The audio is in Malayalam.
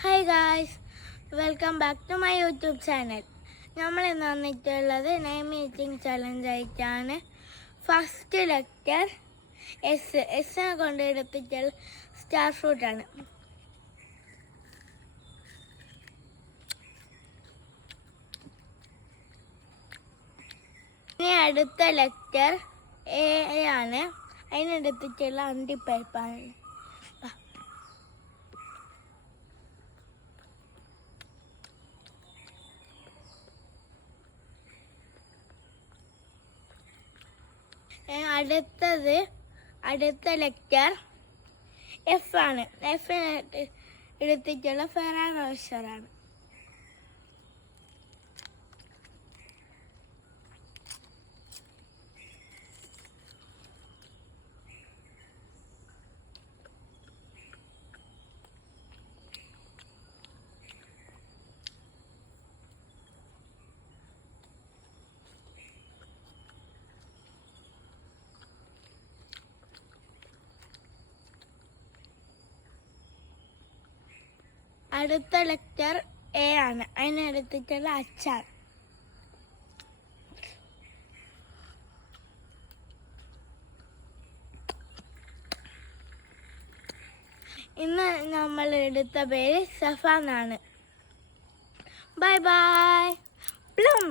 Hi guys, welcome back to my YouTube channel. നമ്മൾ ഇന്ന് വന്നിട്ടുള്ളത് നെയിം മീറ്റിംഗ് ചലഞ്ച് ആയിട്ടാണ്. ഫസ്റ്റ് ലെറ്റർ എസ്സിനെ കൊണ്ട് എടുത്തിട്ടുള്ള സ്റ്റാർ ഫ്രൂട്ടാണ്. ഇനി അടുത്ത ലെറ്റർ എ ആണ്. അതിനെടുത്തിട്ടുള്ള അണ്ടിപ്പരിപ്പാണ്. അടുത്ത ലെറ്റർ എഫ് ആണ്. എഫിന് എടുത്തിട്ടുള്ള ഫെറാറോ റോഷറാണ്. അടുത്ത ലെറ്റർ എ ആണ്. അതിനെടുത്തിട്ടുള്ള അച്ചാർ. ഇന്ന് നമ്മൾ എടുത്ത പേര് സഫ എന്നാണ്. Bye bye. പ്ലം.